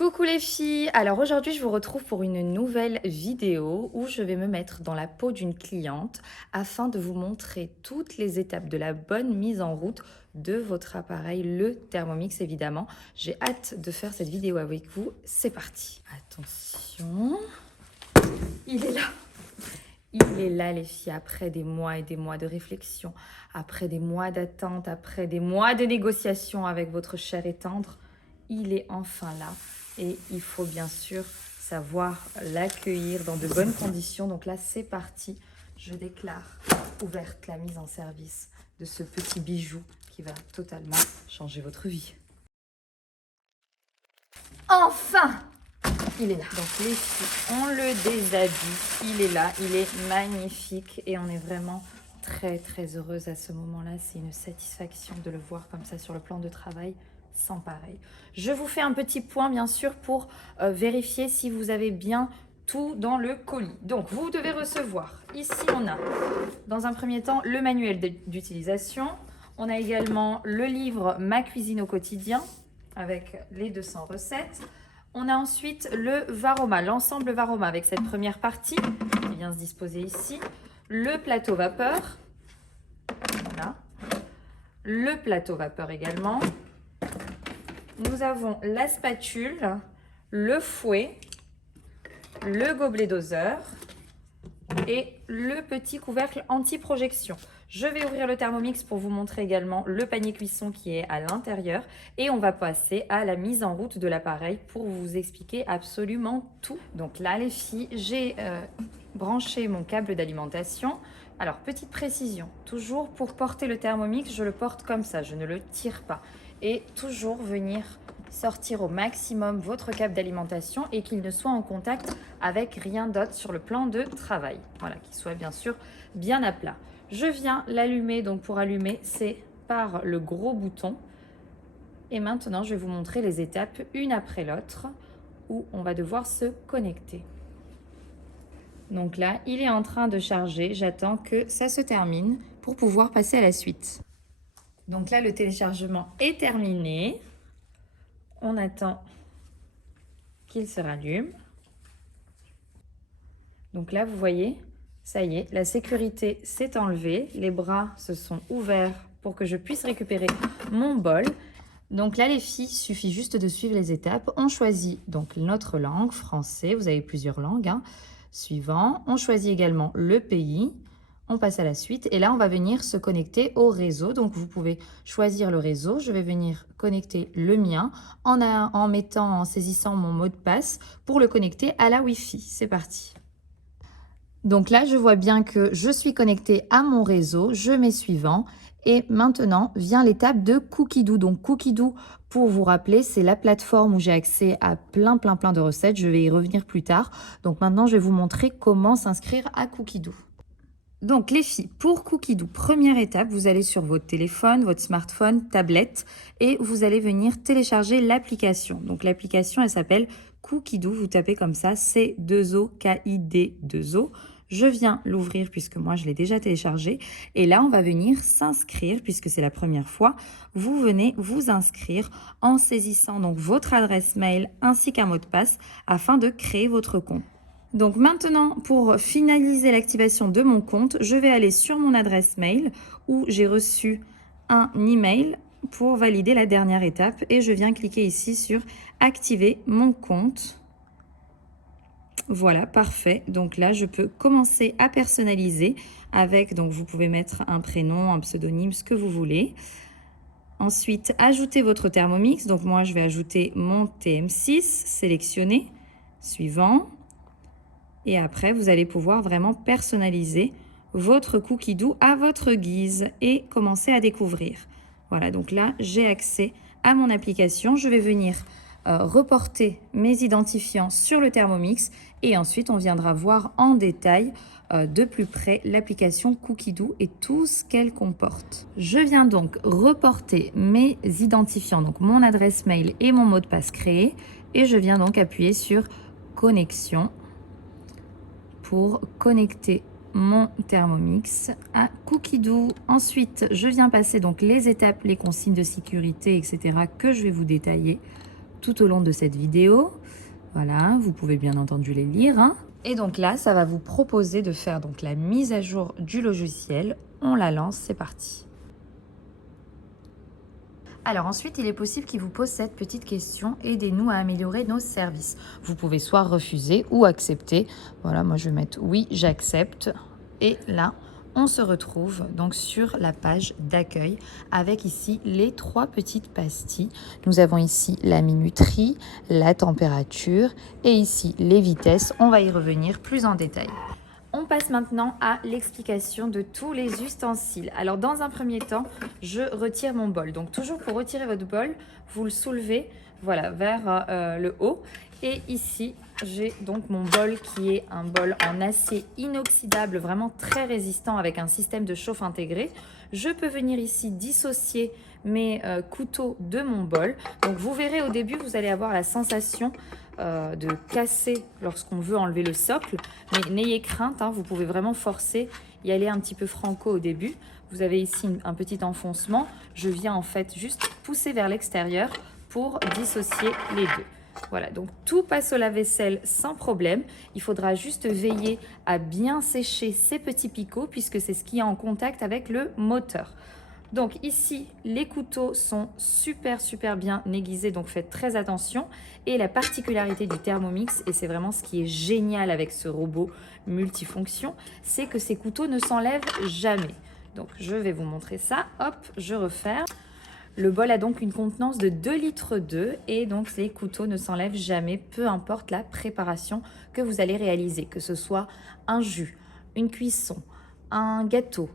Coucou les filles, alors aujourd'hui je vous retrouve pour une nouvelle vidéo où je vais me mettre dans la peau d'une cliente afin de vous montrer toutes les étapes de la bonne mise en route de votre appareil, le Thermomix évidemment. J'ai hâte de faire cette vidéo avec vous, c'est parti. Attention, il est là. Il est là les filles, après des mois et des mois de réflexion, après des mois d'attente, après des mois de négociations avec votre cher et tendre, il est enfin là. Et il faut bien sûr savoir l'accueillir dans de bonnes conditions. Donc là, c'est parti. Je déclare ouverte la mise en service de ce petit bijou qui va totalement changer votre vie. Enfin! Il est là. Donc les filles, on le déshabille. Il est là, il est magnifique et on est vraiment très heureuse à ce moment-là. C'est une satisfaction de le voir comme ça sur le plan de travail. Sans pareil. Je vous fais un petit point bien sûr pour vérifier si vous avez bien tout dans le colis. Donc vous devez recevoir, ici on a dans un premier temps le manuel d'utilisation. On a également le livre Ma cuisine au quotidien avec les 200 recettes. On a ensuite le Varoma, l'ensemble Varoma avec cette première partie qui vient se disposer ici. Le plateau vapeur, voilà. Le plateau vapeur également. Nous avons la spatule, le fouet, le gobelet doseur et le petit couvercle anti-projection. Je vais ouvrir le Thermomix pour vous montrer également le panier cuisson qui est à l'intérieur et on va passer à la mise en route de l'appareil pour vous expliquer absolument tout. Donc là les filles, j'ai branché mon câble d'alimentation. Alors petite précision, toujours pour porter le Thermomix, je le porte comme ça, je ne le tire pas. Et toujours venir sortir au maximum votre câble d'alimentation et qu'il ne soit en contact avec rien d'autre sur le plan de travail. Voilà, qu'il soit bien sûr bien à plat. Je viens l'allumer, donc pour allumer, c'est par le gros bouton. Et maintenant, je vais vous montrer les étapes une après l'autre où on va devoir se connecter. Donc là, il est en train de charger. J'attends que ça se termine pour pouvoir passer à la suite. Donc là, le téléchargement est terminé. On attend qu'il se rallume. Donc là, vous voyez, ça y est, la sécurité s'est enlevée. Les bras se sont ouverts pour que je puisse récupérer mon bol. Donc là, les filles, il suffit juste de suivre les étapes. On choisit donc notre langue, français. Vous avez plusieurs langues. Suivant, on choisit également le pays. On passe à la suite et là, on va venir se connecter au réseau. Donc, vous pouvez choisir le réseau. Je vais venir connecter le mien en saisissant mon mot de passe pour le connecter à la Wi-Fi. C'est parti. Donc là, je vois bien que je suis connectée à mon réseau. Je mets suivant. Et maintenant, vient l'étape de Cookidoo. Donc, Cookidoo, pour vous rappeler, c'est la plateforme où j'ai accès à plein de recettes. Je vais y revenir plus tard. Donc, maintenant, je vais vous montrer comment s'inscrire à Cookidoo. Donc les filles, pour Cookidoo, première étape, vous allez sur votre téléphone, votre smartphone, tablette et vous allez venir télécharger l'application. Donc l'application, elle s'appelle Cookidoo, vous tapez comme ça, C2OKID2O. Je viens l'ouvrir puisque moi je l'ai déjà téléchargé et là on va venir s'inscrire puisque c'est la première fois. Vous venez vous inscrire en saisissant donc votre adresse mail ainsi qu'un mot de passe afin de créer votre compte. Donc maintenant, pour finaliser l'activation de mon compte, je vais aller sur mon adresse mail où j'ai reçu un email pour valider la dernière étape et je viens cliquer ici sur activer mon compte. Voilà, parfait. Donc là, je peux commencer à personnaliser avec, donc vous pouvez mettre un prénom, un pseudonyme, ce que vous voulez. Ensuite, ajouter votre Thermomix. Donc moi, je vais ajouter mon TM6, sélectionner, suivant. Et après, vous allez pouvoir vraiment personnaliser votre Cookidoo à votre guise et commencer à découvrir. Voilà, donc là, j'ai accès à mon application. Je vais venir reporter mes identifiants sur le Thermomix et ensuite, on viendra voir en détail de plus près l'application Cookidoo et tout ce qu'elle comporte. Je viens donc reporter mes identifiants, donc mon adresse mail et mon mot de passe créé et je viens donc appuyer sur connexion pour connecter mon Thermomix à Cookidoo. Ensuite, je viens passer donc les étapes, les consignes de sécurité, etc. que je vais vous détailler tout au long de cette vidéo. Voilà, vous pouvez bien entendu les lire, hein. Et donc là, ça va vous proposer de faire donc la mise à jour du logiciel. On la lance, c'est parti. Alors ensuite, il est possible qu'il vous pose cette petite question: aidez-nous à améliorer nos services. Vous pouvez soit refuser ou accepter. Voilà, moi je vais mettre oui, j'accepte. Et là, on se retrouve donc sur la page d'accueil avec ici les 3 petites pastilles. Nous avons ici la minuterie, la température et ici les vitesses. On va y revenir plus en détail. On passe maintenant à l'explication de tous les ustensiles. Alors dans un premier temps, je retire mon bol. Donc toujours pour retirer votre bol, vous le soulevez, voilà, vers le haut. Et ici, j'ai donc mon bol qui est un bol en acier inoxydable, vraiment très résistant avec un système de chauffe intégré. Je peux venir ici dissocier mes couteaux de mon bol. Donc vous verrez au début, vous allez avoir la sensation de casser lorsqu'on veut enlever le socle, mais n'ayez crainte, hein, vous pouvez vraiment forcer, y aller un petit peu franco au début. Vous avez ici un petit enfoncement, je viens en fait juste pousser vers l'extérieur pour dissocier les deux. Voilà, donc tout passe au lave-vaisselle sans problème. Il faudra juste veiller à bien sécher ces petits picots puisque c'est ce qui est en contact avec le moteur. Donc ici, les couteaux sont super bien aiguisés, donc faites très attention. Et la particularité du Thermomix, et c'est vraiment ce qui est génial avec ce robot multifonction, c'est que ces couteaux ne s'enlèvent jamais. Donc je vais vous montrer ça. Hop, je referme. Le bol a donc une contenance de 2,2 litres et donc les couteaux ne s'enlèvent jamais, peu importe la préparation que vous allez réaliser, que ce soit un jus, une cuisson, un gâteau,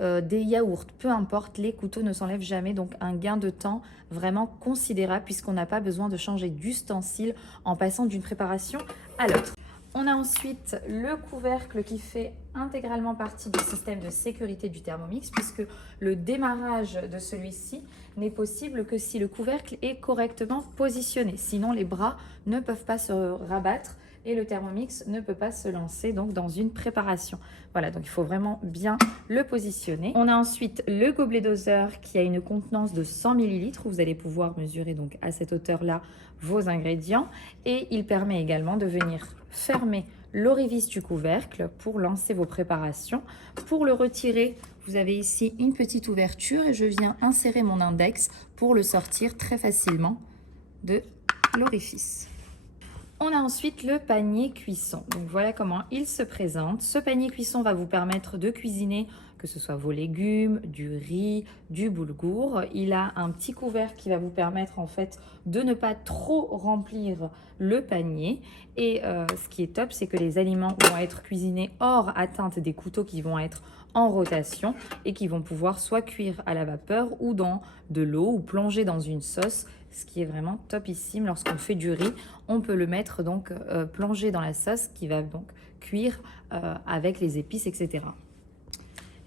des yaourts, peu importe, les couteaux ne s'enlèvent jamais, donc un gain de temps vraiment considérable puisqu'on n'a pas besoin de changer d'ustensile en passant d'une préparation à l'autre. On a ensuite le couvercle qui fait intégralement partie du système de sécurité du Thermomix puisque le démarrage de celui-ci n'est possible que si le couvercle est correctement positionné. Sinon, les bras ne peuvent pas se rabattre et le Thermomix ne peut pas se lancer donc dans une préparation. Voilà, donc il faut vraiment bien le positionner. On a ensuite le gobelet doseur qui a une contenance de 100 ml où vous allez pouvoir mesurer donc à cette hauteur-là vos ingrédients et il permet également de venir fermer l'orifice du couvercle pour lancer vos préparations. Pour le retirer, vous avez ici une petite ouverture et je viens insérer mon index pour le sortir très facilement de l'orifice. On a ensuite le panier cuisson. Donc voilà comment il se présente. Ce panier cuisson va vous permettre de cuisiner que ce soit vos légumes, du riz, du boulgour. Il a un petit couvercle qui va vous permettre en fait de ne pas trop remplir le panier. Et ce qui est top, c'est que les aliments vont être cuisinés hors atteinte des couteaux qui vont être en rotation et qui vont pouvoir soit cuire à la vapeur ou dans de l'eau ou plonger dans une sauce, ce qui est vraiment topissime. Lorsqu'on fait du riz, on peut le mettre donc plonger dans la sauce qui va donc cuire avec les épices, etc.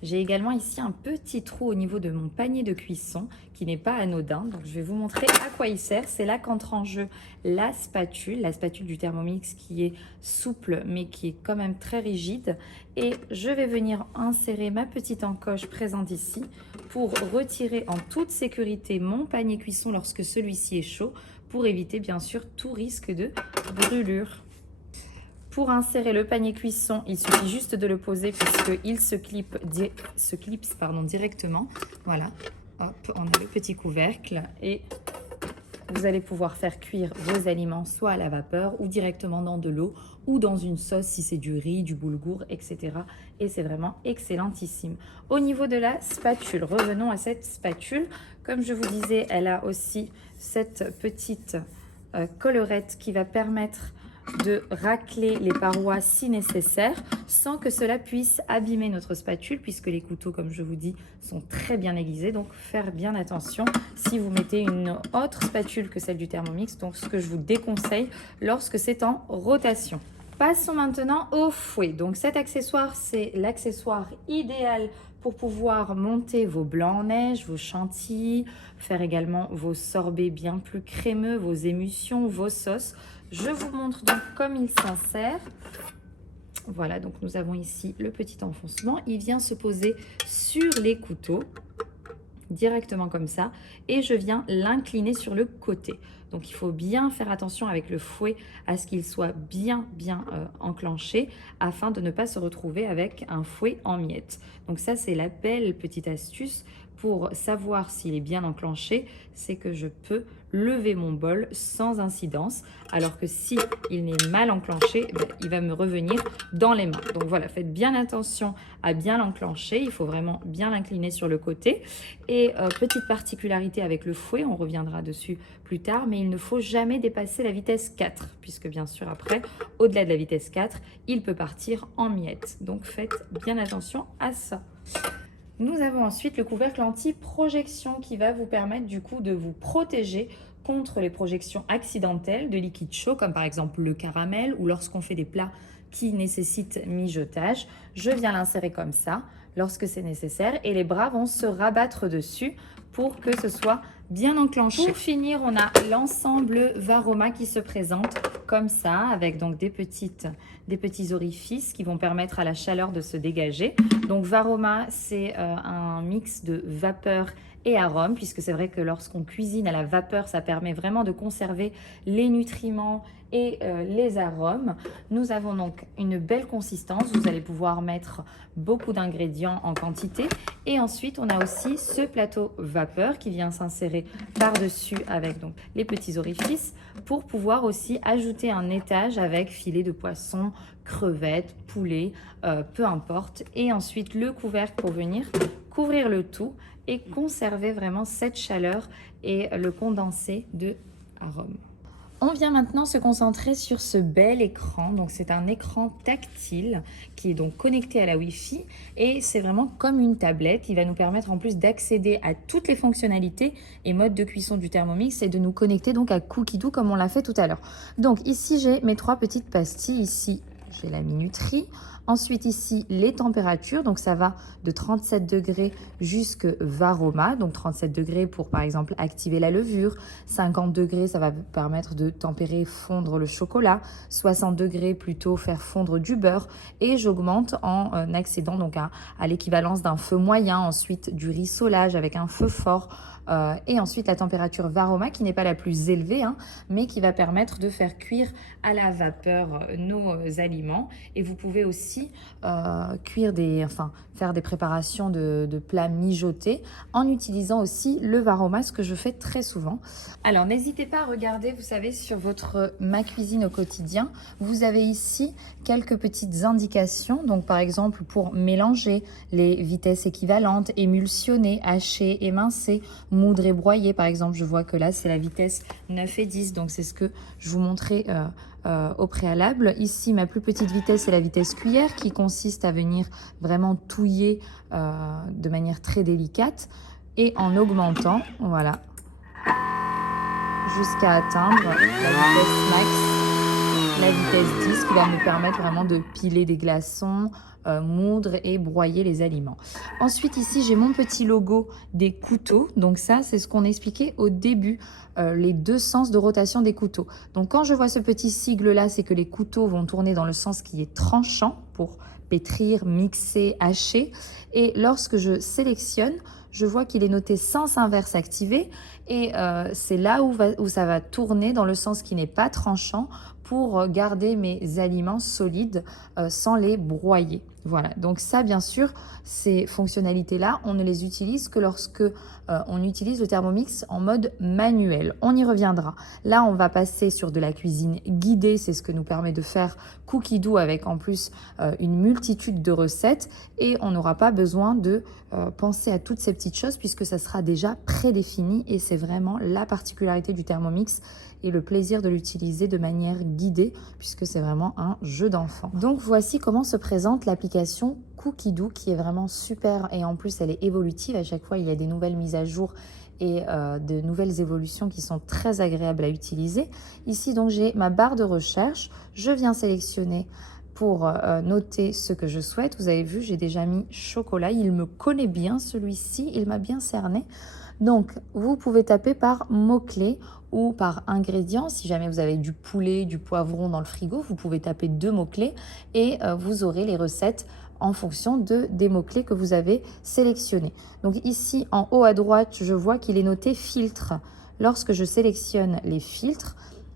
J'ai également ici un petit trou au niveau de mon panier de cuisson qui n'est pas anodin. Donc je vais vous montrer à quoi il sert. C'est là qu'entre en jeu la spatule du Thermomix qui est souple mais qui est quand même très rigide. Et je vais venir insérer ma petite encoche présente ici pour retirer en toute sécurité mon panier cuisson lorsque celui-ci est chaud pour éviter bien sûr tout risque de brûlure. Pour insérer le panier cuisson, il suffit juste de le poser puisqu'il se clipse directement. Voilà, hop, on a le petit couvercle et vous allez pouvoir faire cuire vos aliments soit à la vapeur ou directement dans de l'eau ou dans une sauce si c'est du riz, du boulgour, etc. Et c'est vraiment excellentissime. Au niveau de la spatule, revenons à cette spatule. Comme je vous disais, elle a aussi cette petite collerette qui va permettre de racler les parois si nécessaire sans que cela puisse abîmer notre spatule puisque les couteaux, comme je vous dis, sont très bien aiguisés. Donc faire bien attention si vous mettez une autre spatule que celle du Thermomix, donc ce que je vous déconseille lorsque c'est en rotation. Passons maintenant au fouet. Donc cet accessoire, c'est l'accessoire idéal pour pouvoir monter vos blancs en neige, vos chantilly, faire également vos sorbets bien plus crémeux, vos émulsions, vos sauces. Je vous montre donc comme il s'en sert. Voilà, donc nous avons ici le petit enfoncement. Il vient se poser sur les couteaux, directement comme ça. Et je viens l'incliner sur le côté. Donc il faut bien faire attention avec le fouet à ce qu'il soit bien enclenché afin de ne pas se retrouver avec un fouet en miettes. Donc ça, c'est la belle petite astuce pour savoir s'il est bien enclenché, c'est que je peux lever mon bol sans incidence, alors que si il est mal enclenché, il va me revenir dans les mains. Donc voilà, faites bien attention à bien l'enclencher, il faut vraiment bien l'incliner sur le côté. Et petite particularité avec le fouet, on reviendra dessus plus tard, mais il ne faut jamais dépasser la vitesse 4, puisque bien sûr après, au-delà de la vitesse 4, il peut partir en miettes. Donc faites bien attention à ça. Nous avons ensuite le couvercle anti-projection qui va vous permettre du coup de vous protéger contre les projections accidentelles de liquide chaud, comme par exemple le caramel ou lorsqu'on fait des plats qui nécessitent mijotage. Je viens l'insérer comme ça lorsque c'est nécessaire et les bras vont se rabattre dessus pour que ce soit bien enclenché. Pour finir, on a l'ensemble Varoma qui se présente comme ça, avec donc des petits orifices qui vont permettre à la chaleur de se dégager. Donc Varoma, c'est un mix de vapeur et arôme, puisque c'est vrai que lorsqu'on cuisine à la vapeur, ça permet vraiment de conserver les nutriments et les arômes. Nous avons donc une belle consistance, vous allez pouvoir mettre beaucoup d'ingrédients en quantité. Et ensuite, on a aussi ce plateau vapeur qui vient s'insérer par-dessus avec donc les petits orifices pour pouvoir aussi ajouter un étage avec filet de poisson, crevettes, poulet, peu importe. Et ensuite, le couvercle pour venir couvrir le tout et conserver vraiment cette chaleur et le condensé de arôme. On vient maintenant se concentrer sur ce bel écran. Donc c'est un écran tactile qui est donc connecté à la Wi-Fi et c'est vraiment comme une tablette qui va nous permettre en plus d'accéder à toutes les fonctionnalités et modes de cuisson du Thermomix et de nous connecter donc à Cookidoo comme on l'a fait tout à l'heure. Donc ici j'ai mes 3 petites pastilles. Ici j'ai la minuterie. Ensuite ici les températures, donc ça va de 37 degrés jusque Varoma, donc 37 degrés pour par exemple activer la levure, 50 degrés ça va permettre de tempérer, fondre le chocolat, 60 degrés plutôt faire fondre du beurre et j'augmente en accédant donc à l'équivalence d'un feu moyen, ensuite du rissolage avec un feu fort. Et ensuite la température Varoma qui n'est pas la plus élevée mais qui va permettre de faire cuire à la vapeur nos aliments et vous pouvez aussi faire des préparations de plats mijotés en utilisant aussi le Varoma, ce que je fais très souvent. Alors n'hésitez pas à regarder, vous savez, sur votre Ma Cuisine au quotidien, vous avez ici quelques petites indications, donc par exemple pour mélanger les vitesses équivalentes, émulsionner, hacher, émincer, moudre et broyer par exemple. Je vois que là c'est la vitesse 9 et 10, donc c'est ce que je vous montrais au préalable. Ici ma plus petite vitesse c'est la vitesse cuillère qui consiste à venir vraiment touiller de manière très délicate et en augmentant, voilà, jusqu'à atteindre la vitesse max, la vitesse 10 qui va me permettre vraiment de piler des glaçons, moudre et broyer les aliments. Ensuite ici j'ai mon petit logo des couteaux, donc ça c'est ce qu'on expliquait au début, les 2 sens de rotation des couteaux. Donc quand je vois ce petit sigle là, c'est que les couteaux vont tourner dans le sens qui est tranchant pour pétrir, mixer, hacher, et lorsque je sélectionne, je vois qu'il est noté sens inverse activé et c'est là où ça va tourner dans le sens qui n'est pas tranchant pour garder mes aliments solides sans les broyer. Voilà, donc ça bien sûr, ces fonctionnalités-là, on ne les utilise que lorsque on utilise le Thermomix en mode manuel. On y reviendra. Là, on va passer sur de la cuisine guidée, c'est ce que nous permet de faire Cookidoo avec en plus une multitude de recettes et on n'aura pas besoin de penser à toutes ces petites choses puisque ça sera déjà prédéfini et c'est vraiment la particularité du Thermomix et le plaisir de l'utiliser de manière guidée puisque c'est vraiment un jeu d'enfant. Donc voici comment se présente l'application Cookidoo qui est vraiment super et en plus elle est évolutive. À chaque fois il y a des nouvelles mises à jour et de nouvelles évolutions qui sont très agréables à utiliser. Ici donc j'ai ma barre de recherche, je viens sélectionner pour noter ce que je souhaite. Vous avez vu, j'ai déjà mis chocolat, il me connaît bien celui-ci, il m'a bien cerné. Donc vous pouvez taper par mots-clés ou par ingrédients. Si jamais vous avez du poulet, du poivron dans le frigo, vous pouvez taper 2 mots-clés et vous aurez les recettes en fonction des mots-clés que vous avez sélectionnés. Donc ici, en haut à droite, je vois qu'il est noté filtre. lorsque je sélectionne les filtres,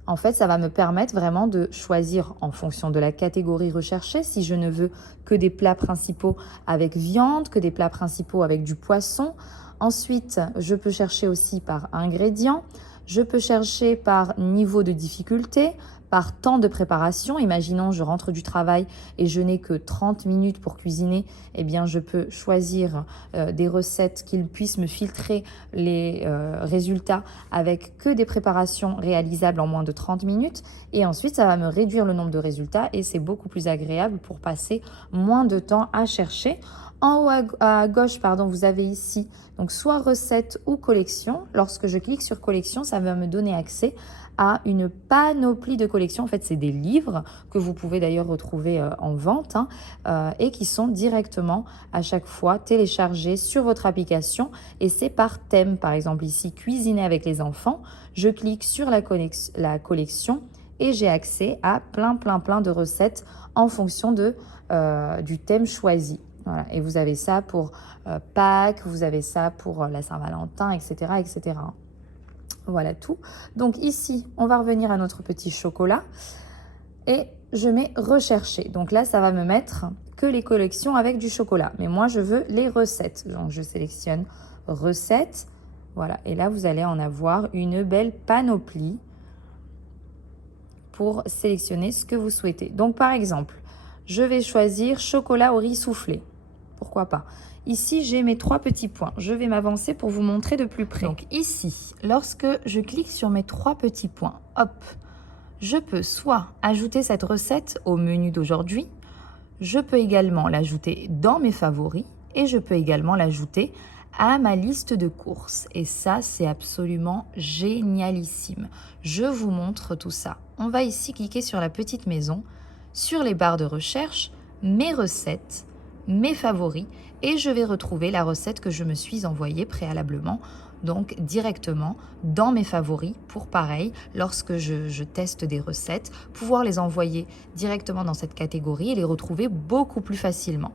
en fait, ça va me permettre vraiment de choisir en fonction de la catégorie recherchée. Si je ne veux que des plats principaux avec viande, que des plats principaux avec du poisson. Ensuite, je peux chercher aussi par ingrédients. Je peux chercher par niveau de difficulté, par temps de préparation. Imaginons, je rentre du travail et je n'ai que 30 minutes pour cuisiner. Eh bien, je peux choisir des recettes qui puissent me filtrer les résultats avec que des préparations réalisables en moins de 30 minutes. Et ensuite, ça va me réduire le nombre de résultats et c'est beaucoup plus agréable pour passer moins de temps à chercher. En haut à gauche, pardon, vous avez ici donc soit recette ou collection. Lorsque je clique sur collection, ça va me donner accès à une panoplie de collections. En fait, c'est des livres que vous pouvez d'ailleurs retrouver en vente et qui sont directement à chaque fois téléchargés sur votre application. Et c'est par thème. Par exemple, ici, cuisiner avec les enfants. Je clique sur la collection et j'ai accès à plein de recettes en fonction du thème choisi. Voilà. Et vous avez ça pour Pâques, vous avez ça pour la Saint-Valentin, etc., etc. Voilà tout. Donc ici, on va revenir à notre petit chocolat et je mets rechercher. Donc là, ça va me mettre que les collections avec du chocolat. Mais moi, je veux les recettes. Donc je sélectionne recettes. Voilà. Et là, vous allez en avoir une belle panoplie pour sélectionner ce que vous souhaitez. Donc par exemple, je vais choisir chocolat au riz soufflé. Pourquoi pas? Ici, j'ai mes 3 petits points. Je vais m'avancer pour vous montrer de plus près. Donc ici, lorsque je clique sur mes 3 petits points, hop, je peux soit ajouter cette recette au menu d'aujourd'hui, je peux également l'ajouter dans mes favoris et je peux également l'ajouter à ma liste de courses. Et ça, c'est absolument génialissime. Je vous montre tout ça. On va ici cliquer sur la petite maison, sur les barres de recherche, mes recettes, mes favoris et je vais retrouver la recette que je me suis envoyée préalablement, donc directement dans mes favoris pour pareil, lorsque je teste des recettes, pouvoir les envoyer directement dans cette catégorie et les retrouver beaucoup plus facilement.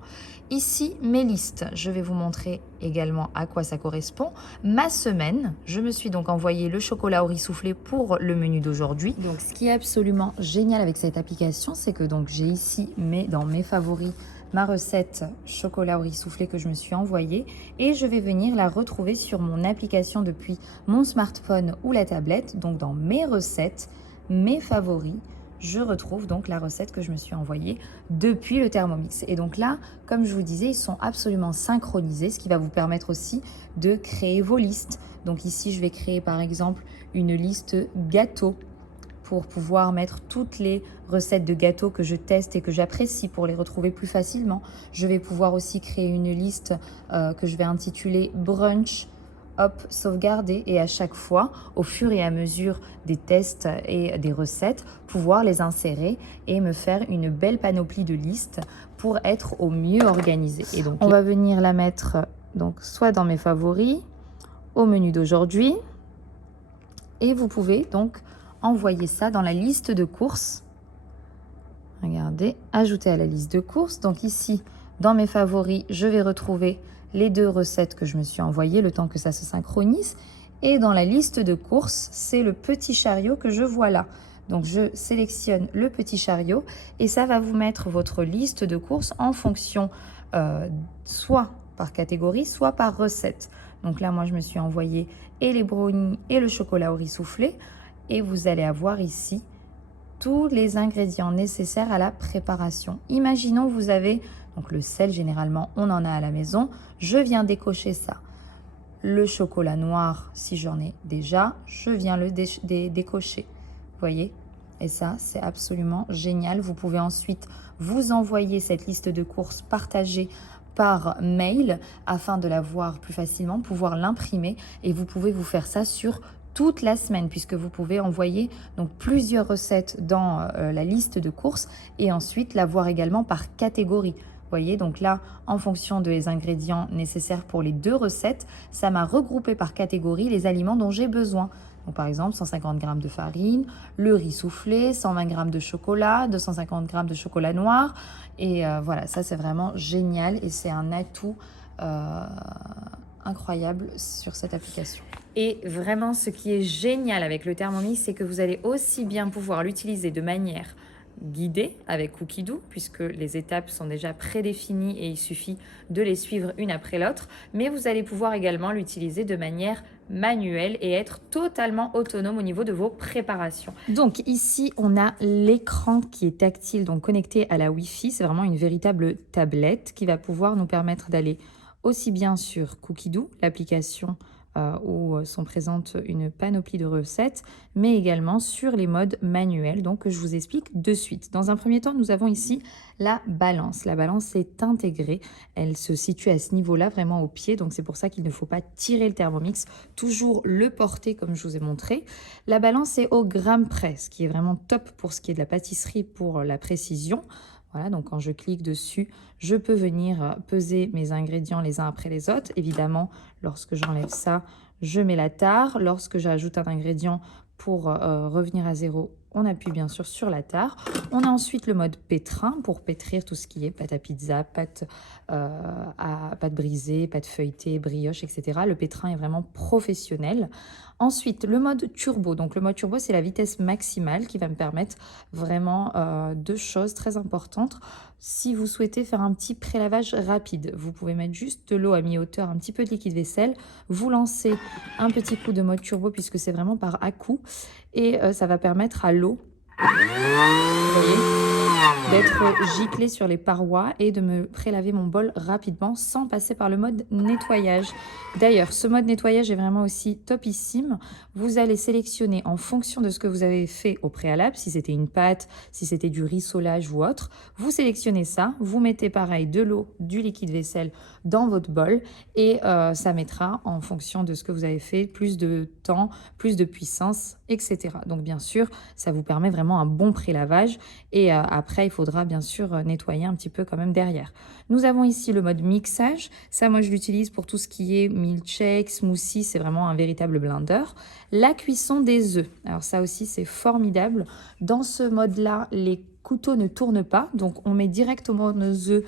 Ici, mes listes, je vais vous montrer également à quoi ça correspond. Ma semaine, je me suis donc envoyé le chocolat au riz soufflé pour le menu d'aujourd'hui. Donc ce qui est absolument génial avec cette application, c'est que donc j'ai ici dans mes favoris ma recette chocolat au riz soufflé que je me suis envoyée et je vais venir la retrouver sur mon application depuis mon smartphone ou la tablette. Donc dans mes recettes, mes favoris, je retrouve donc la recette que je me suis envoyée depuis le Thermomix. Et donc là, comme je vous disais, ils sont absolument synchronisés, ce qui va vous permettre aussi de créer vos listes. Donc ici, je vais créer par exemple une liste gâteau pour pouvoir mettre toutes les recettes de gâteaux que je teste et que j'apprécie pour les retrouver plus facilement. Je vais pouvoir aussi créer une liste que je vais intituler brunch, hop, sauvegarder et à chaque fois, au fur et à mesure des tests et des recettes, pouvoir les insérer et me faire une belle panoplie de listes pour être au mieux organisée. Et donc, on va venir la mettre donc soit dans mes favoris, au menu d'aujourd'hui et vous pouvez donc envoyer ça dans la liste de courses. Regardez, ajouter à la liste de courses. Donc ici, dans mes favoris, je vais retrouver les 2 recettes que je me suis envoyées, le temps que ça se synchronise. Et dans la liste de courses, c'est le petit chariot que je vois là. Donc je sélectionne le petit chariot et ça va vous mettre votre liste de courses en fonction soit par catégorie, soit par recette. Donc là, moi, je me suis envoyé et les brownies et le chocolat au riz soufflé. Et vous allez avoir ici tous les ingrédients nécessaires à la préparation. Imaginons vous avez, donc le sel généralement on en a à la maison, je viens décocher ça. Le chocolat noir, si j'en ai déjà, je viens le décocher. Vous voyez? Et ça, c'est absolument génial. Vous pouvez ensuite vous envoyer cette liste de courses partagée par mail afin de la voir plus facilement, pouvoir l'imprimer et vous pouvez vous faire ça sur toute la semaine puisque vous pouvez envoyer donc plusieurs recettes dans la liste de courses et ensuite la voir également par catégorie. Vous voyez, donc là, en fonction des ingrédients nécessaires pour les 2 recettes, ça m'a regroupé par catégorie les aliments dont j'ai besoin. Donc, par exemple, 150 g de farine, le riz soufflé, 120 g de chocolat, 250 g de chocolat noir. Et voilà, ça c'est vraiment génial et c'est un atout incroyable sur cette application. Et vraiment, ce qui est génial avec le Thermomix, c'est que vous allez aussi bien pouvoir l'utiliser de manière guidée avec Cookidoo, puisque les étapes sont déjà prédéfinies et il suffit de les suivre une après l'autre, mais vous allez pouvoir également l'utiliser de manière manuelle et être totalement autonome au niveau de vos préparations. Donc ici, on a l'écran qui est tactile, donc connecté à la Wi-Fi. C'est vraiment une véritable tablette qui va pouvoir nous permettre d'aller aussi bien sur Cookidoo, l'application où sont présentes une panoplie de recettes, mais également sur les modes manuels, donc que je vous explique de suite. Dans un premier temps, nous avons ici la balance. La balance est intégrée, elle se situe à ce niveau-là, vraiment au pied, donc c'est pour ça qu'il ne faut pas tirer le Thermomix, toujours le porter comme je vous ai montré. La balance est au gramme près, ce qui est vraiment top pour ce qui est de la pâtisserie, pour la précision. Voilà, donc quand je clique dessus, je peux venir peser mes ingrédients les uns après les autres. Évidemment, lorsque j'enlève ça, je mets la tare. Lorsque j'ajoute un ingrédient pour revenir à zéro, on appuie bien sûr sur la tare. On a ensuite le mode pétrin pour pétrir tout ce qui est pâte à pizza, pâte brisée, pâte feuilletée, brioche, etc. Le pétrin est vraiment professionnel. Ensuite, le mode turbo. Donc, le mode turbo, c'est la vitesse maximale qui va me permettre vraiment deux choses très importantes. Si vous souhaitez faire un petit prélavage rapide, vous pouvez mettre juste de l'eau à mi-hauteur, un petit peu de liquide vaisselle. Vous lancez un petit coup de mode turbo puisque c'est vraiment par à-coup. Et ça va permettre à l'eau, vous voyez, d'être giclée sur les parois et de me prélaver mon bol rapidement sans passer par le mode nettoyage. D'ailleurs, ce mode nettoyage est vraiment aussi topissime. Vous allez sélectionner en fonction de ce que vous avez fait au préalable, si c'était une pâte, si c'était du rissolage ou autre. Vous sélectionnez ça, vous mettez pareil de l'eau, du liquide vaisselle dans votre bol et ça mettra en fonction de ce que vous avez fait plus de temps, plus de puissance, etc. Donc bien sûr, ça vous permet vraiment un bon prélavage et après il faudra bien sûr nettoyer un petit peu quand même derrière. Nous avons ici le mode mixage. Ça, moi je l'utilise pour tout ce qui est milkshake, smoothie, c'est vraiment un véritable blender. La cuisson des œufs. Alors ça aussi c'est formidable. Dans ce mode-là, les couteaux ne tournent pas, donc on met directement nos œufs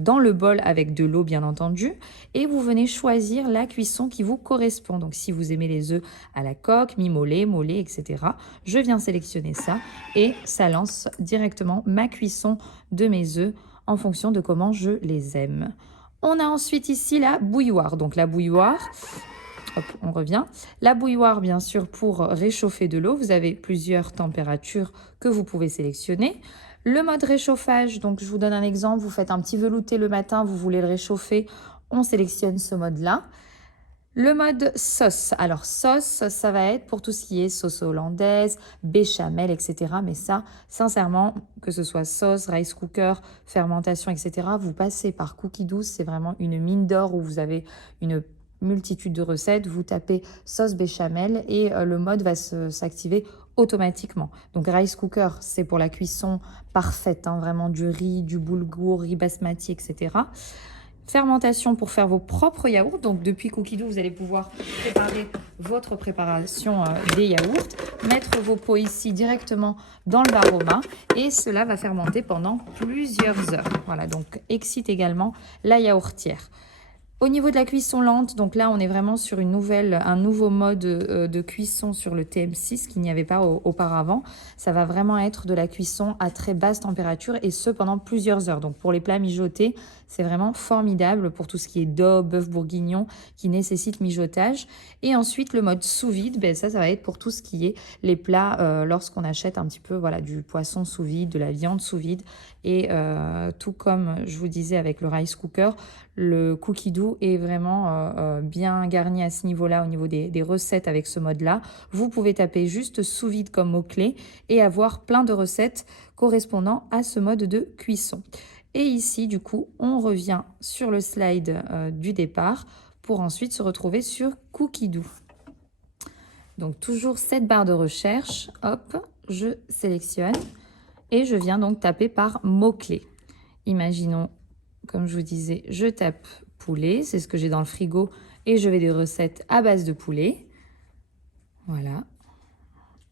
dans le bol avec de l'eau bien entendu et vous venez choisir la cuisson qui vous correspond. Donc si vous aimez les œufs à la coque, mi-mollet, mollet, etc., je viens sélectionner ça et ça lance directement ma cuisson de mes œufs en fonction de comment je les aime. On a ensuite ici la bouilloire. Donc la bouilloire, hop, on revient. La bouilloire, bien sûr, pour réchauffer de l'eau. Vous avez plusieurs températures que vous pouvez sélectionner. Le mode réchauffage, donc je vous donne un exemple. Vous faites un petit velouté le matin, vous voulez le réchauffer. On sélectionne ce mode-là. Le mode sauce. Alors sauce, ça va être pour tout ce qui est sauce hollandaise, béchamel, etc. Mais ça, sincèrement, que ce soit sauce, rice cooker, fermentation, etc., vous passez par Cookidoo. C'est vraiment une mine d'or où vous avez une multitude de recettes. Vous tapez sauce béchamel et le mode va s'activer automatiquement. Donc rice cooker, c'est pour la cuisson parfaite, hein, vraiment du riz, du boulgour, riz basmati, etc. Fermentation pour faire vos propres yaourts. Donc depuis Cookidoo, vous allez pouvoir préparer votre préparation des yaourts, mettre vos pots ici directement dans le Varoma et cela va fermenter pendant plusieurs heures. Voilà, donc excite également la yaourtière. Au niveau de la cuisson lente, donc là on est vraiment sur un nouveau mode de cuisson sur le TM6 qu'il n'y avait pas auparavant. Ça va vraiment être de la cuisson à très basse température et ce pendant plusieurs heures. Donc pour les plats mijotés, c'est vraiment formidable pour tout ce qui est daube, bœuf bourguignon qui nécessite mijotage. Et ensuite le mode sous vide, ben ça va être pour tout ce qui est les plats lorsqu'on achète un petit peu voilà, du poisson sous vide, de la viande sous vide. Et tout comme je vous disais avec le rice cooker, le Cookidoo est vraiment bien garni à ce niveau-là, au niveau des recettes avec ce mode-là. Vous pouvez taper juste sous vide comme mot-clé et avoir plein de recettes correspondant à ce mode de cuisson. Et ici, du coup, on revient sur le slide du départ pour ensuite se retrouver sur Cookidoo. Donc, toujours cette barre de recherche, hop, je sélectionne et je viens donc taper par mot-clé. Imaginons, comme je vous disais, je tape poulet, c'est ce que j'ai dans le frigo et je vais des recettes à base de poulet. Voilà.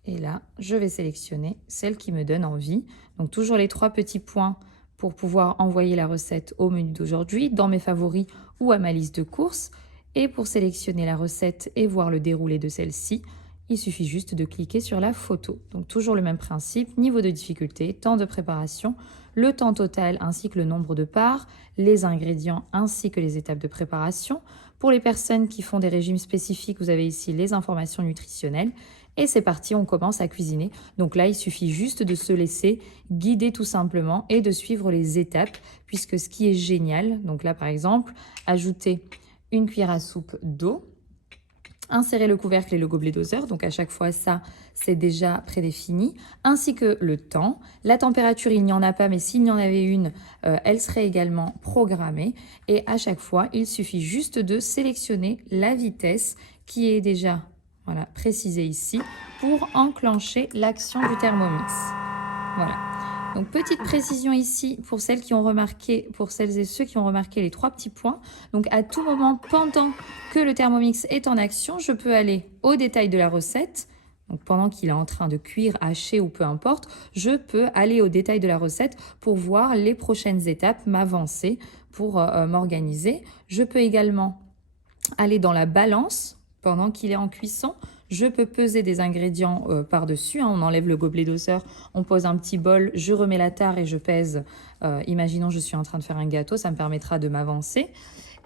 Et là, je vais sélectionner celle qui me donne envie. Donc toujours les 3 petits points pour pouvoir envoyer la recette au menu d'aujourd'hui, dans mes favoris ou à ma liste de courses. Et pour sélectionner la recette et voir le déroulé de celle-ci, il suffit juste de cliquer sur la photo. Donc toujours le même principe, niveau de difficulté, temps de préparation, le temps total ainsi que le nombre de parts, les ingrédients ainsi que les étapes de préparation. Pour les personnes qui font des régimes spécifiques, vous avez ici les informations nutritionnelles. Et c'est parti, on commence à cuisiner. Donc là, il suffit juste de se laisser guider tout simplement et de suivre les étapes, puisque ce qui est génial, donc là par exemple, ajouter une cuillère à soupe d'eau, insérer le couvercle et le gobelet doseur, donc à chaque fois ça c'est déjà prédéfini, ainsi que le temps. La température il n'y en a pas, mais s'il y en avait une, elle serait également programmée. Et à chaque fois il suffit juste de sélectionner la vitesse qui est déjà précisée ici pour enclencher l'action du Thermomix. Voilà. Donc, petite précision ici pour celles qui ont remarqué, pour celles et ceux qui ont remarqué les 3 petits points. Donc, à tout moment, pendant que le Thermomix est en action, je peux aller au détail de la recette. Donc, pendant qu'il est en train de cuire, hacher ou peu importe, je peux aller au détail de la recette pour voir les prochaines étapes, m'avancer pour m'organiser. Je peux également aller dans la balance pendant qu'il est en cuisson. Je peux peser des ingrédients par-dessus. On enlève le gobelet doseur, on pose un petit bol, je remets la tare et je pèse. Imaginons je suis en train de faire un gâteau, ça me permettra de m'avancer.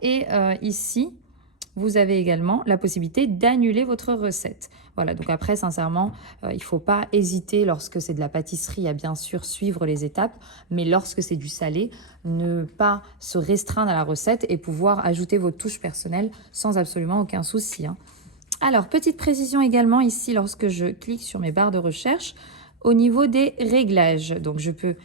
Et ici, vous avez également la possibilité d'annuler votre recette. Voilà, donc après, sincèrement, il ne faut pas hésiter lorsque c'est de la pâtisserie à bien sûr suivre les étapes, mais lorsque c'est du salé, ne pas se restreindre à la recette et pouvoir ajouter vos touches personnelles sans absolument aucun souci. Alors, petite précision également ici lorsque je clique sur mes barres de recherche, au niveau des réglages. Donc, je peux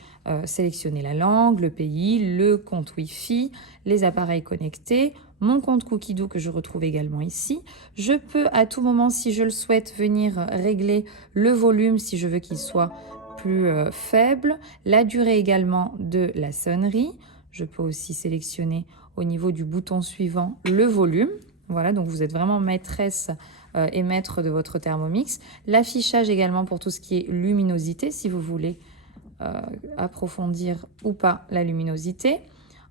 sélectionner la langue, le pays, le compte Wi-Fi, les appareils connectés, mon compte Cookidoo que je retrouve également ici. Je peux à tout moment, si je le souhaite, venir régler le volume si je veux qu'il soit plus faible, la durée également de la sonnerie. Je peux aussi sélectionner au niveau du bouton suivant le volume. Voilà, donc vous êtes vraiment maîtresse et maître de votre Thermomix. L'affichage également pour tout ce qui est luminosité, si vous voulez approfondir ou pas la luminosité.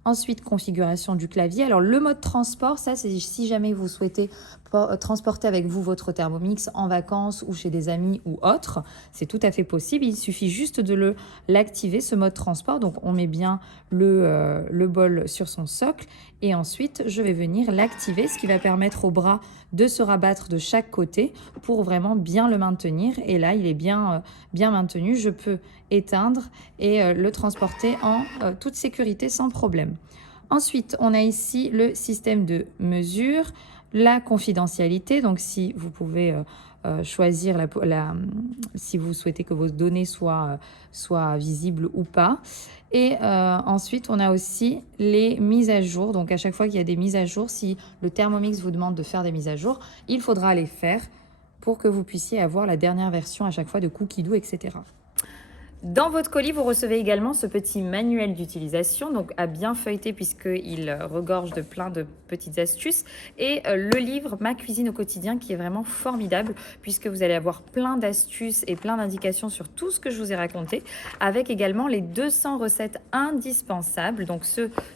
Ensuite, configuration du clavier. Alors, le mode transport, ça, c'est si jamais vous souhaitez transporter avec vous votre Thermomix en vacances ou chez des amis ou autres. C'est tout à fait possible. Il suffit juste de l'activer, ce mode transport. Donc, on met bien le bol sur son socle. Et ensuite, je vais venir l'activer, ce qui va permettre au bras de se rabattre de chaque côté pour vraiment bien le maintenir. Et là, il est bien maintenu. Je peux éteindre et le transporter en toute sécurité sans problème. Ensuite, on a ici le système de mesure, la confidentialité. Donc, si vous pouvez choisir si vous souhaitez que vos données soient visibles ou pas. Et ensuite, on a aussi les mises à jour. Donc, à chaque fois qu'il y a des mises à jour, si le Thermomix vous demande de faire des mises à jour, il faudra les faire pour que vous puissiez avoir la dernière version à chaque fois de Cookidoo, etc. Dans votre colis, vous recevez également ce petit manuel d'utilisation, donc à bien feuilleter puisqu'il regorge de plein de petites astuces. Et le livre Ma cuisine au quotidien qui est vraiment formidable puisque vous allez avoir plein d'astuces et plein d'indications sur tout ce que je vous ai raconté, avec également les 200 recettes indispensables. Donc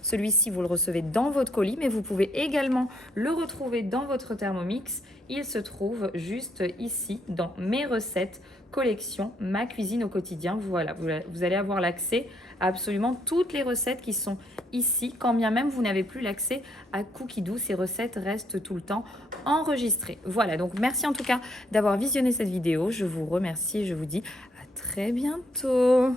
celui-ci, vous le recevez dans votre colis, mais vous pouvez également le retrouver dans votre Thermomix. Il se trouve juste ici dans mes recettes collection Ma cuisine au quotidien. Voilà, vous allez avoir l'accès à absolument toutes les recettes qui sont ici, quand bien même vous n'avez plus l'accès à Cookidoo. Ces recettes restent tout le temps enregistrées. Voilà, donc merci en tout cas d'avoir visionné cette vidéo. Je vous remercie et je vous dis à très bientôt.